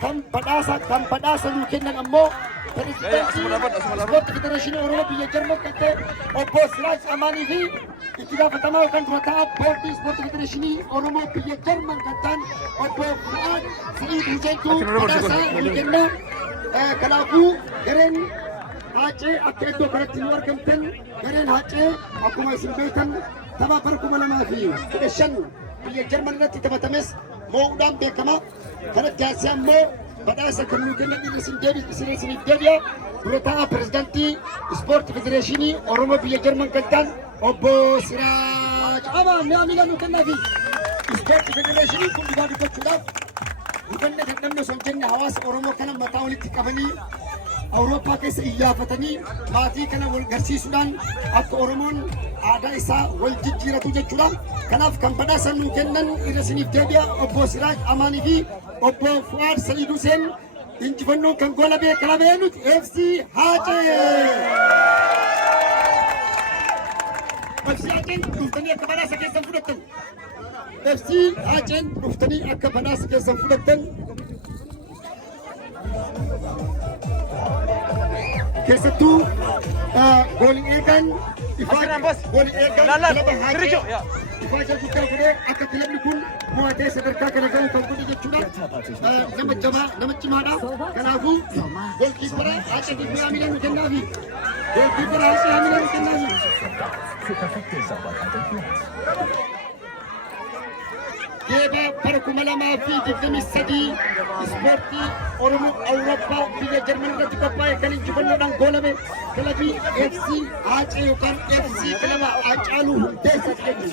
Kan badhaasa nu kennan ammoo pirezidaantii Ispoortii Federeeshinii Oromoo biyya Jarman kan ta'e obbo Siraaj Amaanii fi itti gaafatamaa yookaan dura ta'aa boordii Ispoortii Federeeshinii Oromoo biyya Jarman kan ta'an obbo Fu'aad Sa'iid Huseentuu badhaasa nu kenna. Kanaafuu gareen Haacee akka iddoo kanatti nu argamtan gareen Haacee akkuma isin beektan tapha bara 2015 biyya Jarman irratti taphatames moo'uudhaan beekama. Kanatti aansee ammoo badhaasa kan nu kennan isiniif deebi'a. Dura ta'aa pirezidaantii Ispoortii Federeeshinii Oromoo biyya Jarman kan ta'an obbo Siraaj Amaanii nu kennaafi. Ispoortii Federeeshinii kun dhugaa dubbachuudhaaf hubanne dadhabne osoo hin jenne hawaasa Oromoo kana mataa walitti qabanii Awurooppaa keessa iyyafatanii maatii kana wal garsiisuudhaan akka Oromoon aadaa isaa wal jijjiiratu jechuudha. Kanaaf kan badhaasa nu kennan irra isiniif deebi'a obbo Siraaj Amaanii fi obbo Fu'aad Sa'iid Huseen. Injifannoon kan goolabee kilabee nuti FC Haacee. FC Haaceen dhuftanii akka badhaasa keessan fudhattan. FC Haaceen dhuftanii akka badhaasa keessan fudhattan. Keessattuu goolii eegan kilaba Haacee ifaaja guddaa fudhee akka kilabni kun mo'atee sadarkaa kana ga'u kan godhe jechuudha. Nama jabaa nama cimaadha. Kanaafuu goolkiipara Haacee fi Haamilee nu kennaafi. Goolkiipara Haacee Haamilee nu kennaafi. Geeba bara 2023 ispoortii Oromoo Awurooppaa biyya Jarman irratti qophaa'e kan injifannoodhaan goolame kilabii FC Haacee yookaan FC kilaba Haacaaluu Hundeessaa jedhamu.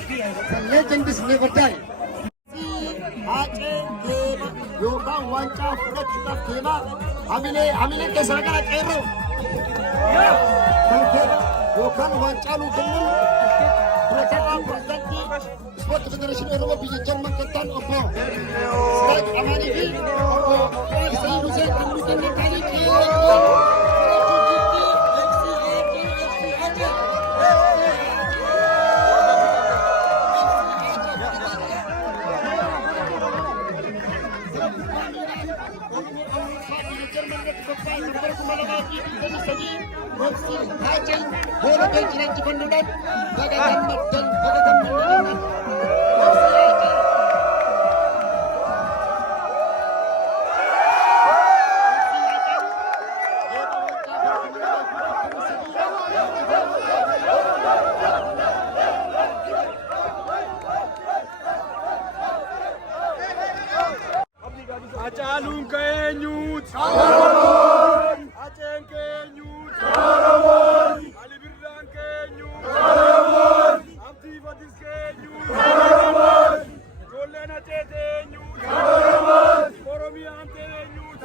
The legend is never die. Haacee geeba yookaan waancaa fudhachuudhaaf deema. Hamilee keessa ragaa qeerroo. يوكان وانشالو كنن بريزنتي سبورت فيدريشن أوروبا بيجرمن كتان أبو ستاك أماني في أبو سيد حسين كميتين تاريخي Acalun kenyut, Acen kenyut, Ali Birran kenyut, Abdi Badis kenyut, Jolena kenyut, Oromiyan kenyut,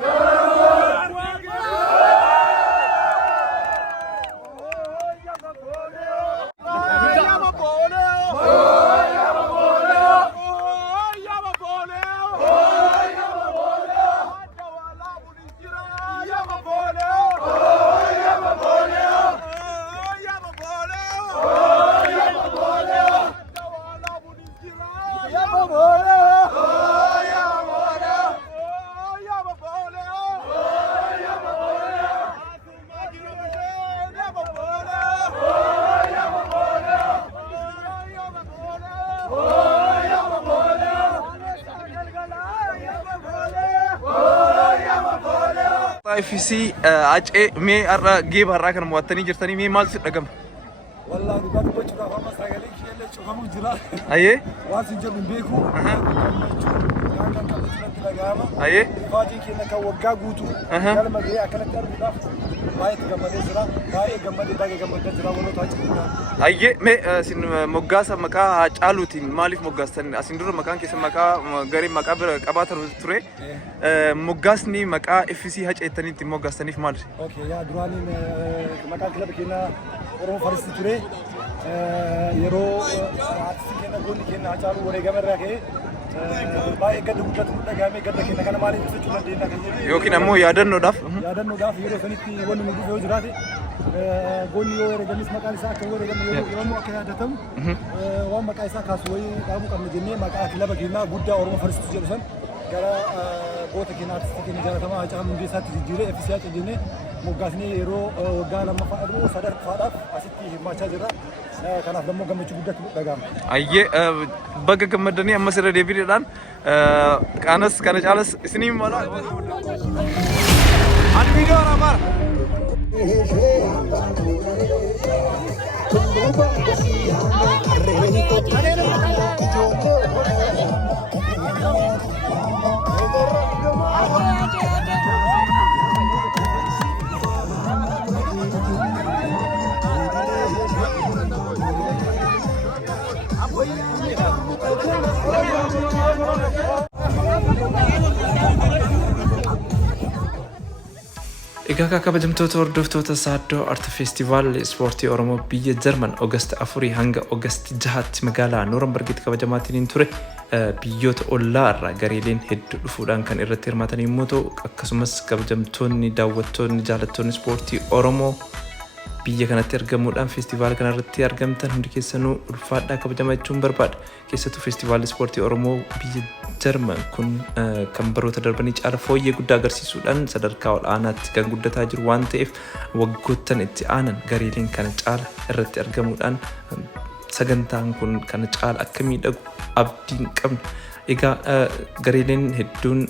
FC Aceh me arra geeb har'a kan mo'attanii jirtanii mee maal si dhagama? Wallahi dhugaa dubbachuudhaaf amma sagalee kiyyaallee cufamu jira. Ayyee? Waan sin jedhu hin beeku. Kan qabdu irratti dhaga'ama. Ayyee? Faatiin keenya kan waggaa guutu galma gahee akkanatti arguudhaaf baay'ee gammadee jira. Baay'ee gammadee jira waloota Aceh. Ayyee mee isin moggaasa maqaa Hacaaluutiin maaliif moggaastan? Asin dura maqaan keessan maqaa garee maqaa bira qabaatan ture. Moggaasni maqaa FC Haceettanii ittiin moggaastaniif maali? Okay, yaa duraaniin maqaan kilaba keenya Oromoo Faristi ture. Yeroo artistii keenya goonni keenya Hacaaluu wareegama irraa ka'ee baay'ee gadda guddatu dhagahamee gadda keenya kana maaliif ibsachuu dandeenya kan jedhu. Yookiin ammoo yaadannoodhaaf? Yaadannoodhaaf yeroo sanitti wanni nu dhufe yoo jiraate goonni yoo wareegamis maqaan isaa akka wareegame yommuu akka yaadatamu waan maqaa isaa kaasu wayii dhaabuu qabna jennee maqaa kilaba keenyaa guddaa Oromoo Faristi jedhu san gara goota keenya artistii keenya jaalatamaa Hacaaluu Hundeessaatti jijjiiree FC Hacee jennee moggaasnee yeroo waggaa lammaffaa irraa sadarkaadhaaf asitti hirmaachaa jirra. Kanaaf dammoo gammachuu guddatu dhaga'ama. Ayyee baga gammadanii ammas irra deebiidhaan qaanas kana caalas isinii mala. Ani viidiyoo raamara. Egaa kabajamtoota hordoftoota Saaddoo Art Festival Ispoortii Oromoo biyya Jarman Oogast 4 hanga Oogast 6tti magaalaa Noorenbergitti kabajamaatiin ture. Biyyoota ollaa irraa gareeleen hedduu dhufuudhaan kan irratti hirmaatan yommuu ta'u, akkasumas kabajamtoonni, daawwattoonni, jaalattoonni ispoortii Oromoo biyya kanatti argamuudhaan festivaala kanarratti argamtan hundi keessanuu ulfaadhaa kabajamaa jechuun barbaada. Keessattuu festivaala ispoortii Oromoo biyya Jarman kun kan baroota darbanii caala fooyyee guddaa agarsiisuudhaan sadarkaa olaanaatti kan guddataa jiru waan ta'eef waggoottan itti aanan gareeleen kana caala irratti argamuudhaan sagantaan kun kana caala akka miidhagu abdiin qabna. Egaa gareeleen hedduun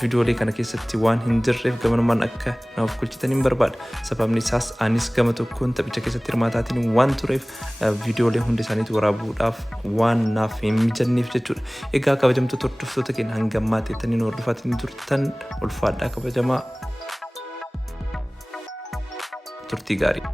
viidiyoolee kana keessatti waan hin jirreef gamanumaan akka naaf kulchitaniin barbaada. Sababni isaas anis gama tokkoon taphicha keessatti hirmaataatiin waan tureef viidiyoolee hundi isaaniitu waraabuudhaaf waan naaf hin mijanneef jechuudha. Egaa kabajamtoota hordoftoota keenya hanga ammaa teettaniin hordofaatiin turtan ulfaadhaa kabajamaa turtii gaarii.